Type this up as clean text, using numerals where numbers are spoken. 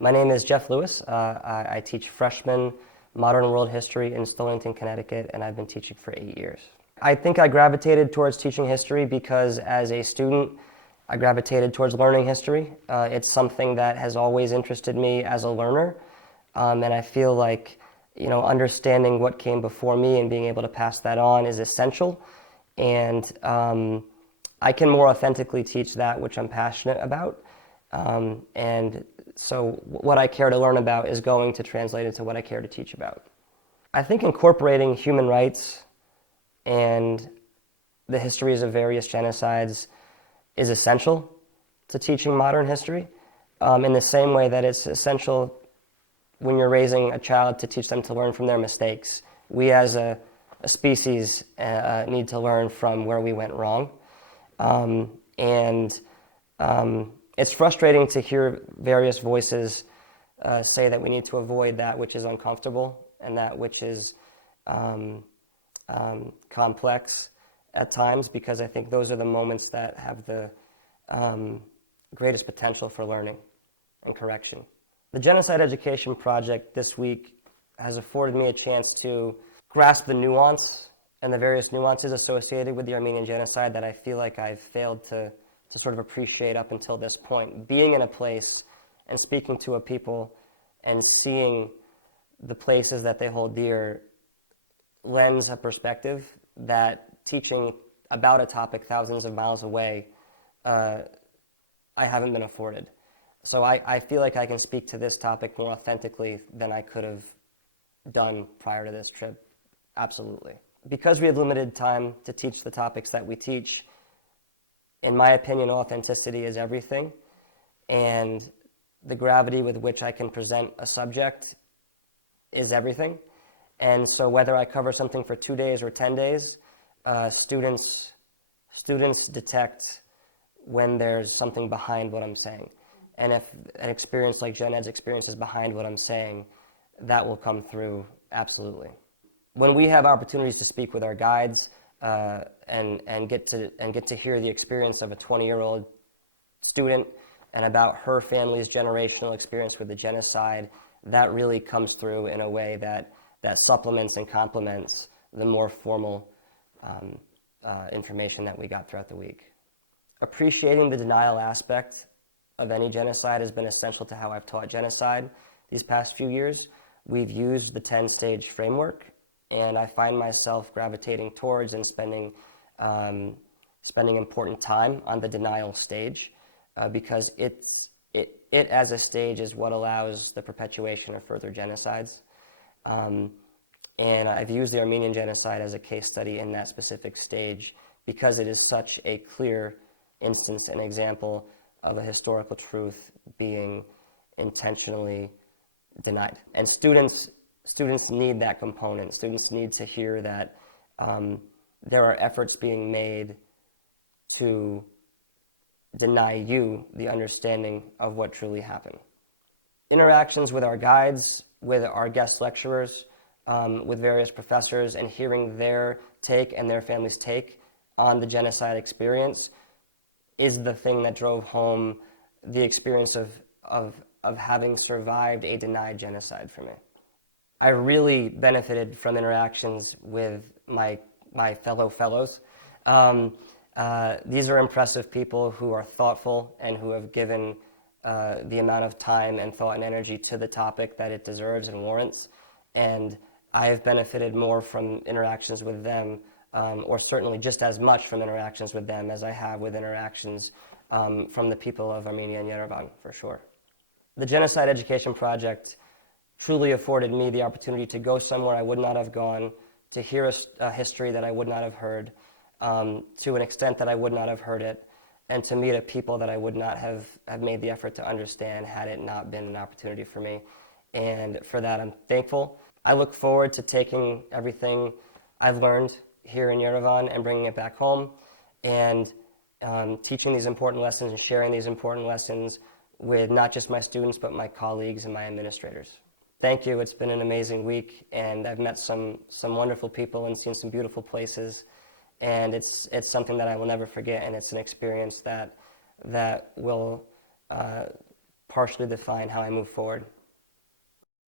My name is Jeff Lewis. I teach freshman modern world history in Stonington, Connecticut, and I've been teaching for 8 years. I think I gravitated towards teaching history because as a student, I gravitated towards learning history. It's something that has always interested me as a learner, and I feel like understanding what came before me and being able to pass that on is essential. And I can more authentically teach that which I'm passionate about. And so what I care to learn about is going to translate into what I care to teach about. I think incorporating human rights and the histories of various genocides is essential to teaching modern history, in the same way that it's essential when you're raising a child to teach them to learn from their mistakes. We as a species need to learn from where we went wrong. It's frustrating to hear various voices say that we need to avoid that which is uncomfortable and that which is complex at times, because I think those are the moments that have the greatest potential for learning and correction. The Genocide Education Project this week has afforded me a chance to grasp the nuance and the various nuances associated with the Armenian Genocide that I feel like I've failed to sort of appreciate up until this point. Being in a place and speaking to a people and seeing the places that they hold dear lends a perspective that teaching about a topic thousands of miles away, I haven't been afforded. So I feel like I can speak to this topic more authentically than I could have done prior to this trip, absolutely. Because we have limited time to teach the topics that we teach, in my opinion, authenticity is everything, and the gravity with which I can present a subject is everything. And so whether I cover something for 2 days or 10 days, students detect when there's something behind what I'm saying. And if an experience like Gen Ed's experience is behind what I'm saying, that will come through absolutely. When we have opportunities to speak with our guides and get to hear the experience of a 20-year-old student and about her family's generational experience with the genocide, that really comes through in a way that supplements and complements the more formal information that we got throughout the week. Appreciating the denial aspect of any genocide has been essential to how I've taught genocide these past few years. We've used the 10-stage framework, and I find myself gravitating towards and spending important time on the denial stage because it as a stage is what allows the perpetuation of further genocides. And I've used the Armenian Genocide as a case study in that specific stage because it is such a clear instance and example of a historical truth being intentionally denied. And students need that component. Students need to hear that there are efforts being made to deny you the understanding of what truly happened. Interactions with our guides, with our guest lecturers, with various professors, and hearing their take and their family's take on the genocide experience is the thing that drove home the experience of having survived a denied genocide for me. I really benefited from interactions with my fellows. These are impressive people who are thoughtful and who have given the amount of time and thought and energy to the topic that it deserves and warrants. And I have benefited more from interactions with them, or certainly just as much from interactions with them as I have with interactions from the people of Armenia and Yerevan, for sure. The Genocide Education Project truly afforded me the opportunity to go somewhere I would not have gone, to hear a history that I would not have heard, to an extent that I would not have heard it, and to meet a people that I would not have made the effort to understand had it not been an opportunity for me. And for that, I'm thankful. I look forward to taking everything I've learned here in Yerevan and bringing it back home and teaching these important lessons and sharing these important lessons with not just my students, but my colleagues and my administrators. Thank you. It's been an amazing week, and I've met some wonderful people and seen some beautiful places, and it's something that I will never forget, and it's an experience that will partially define how I move forward.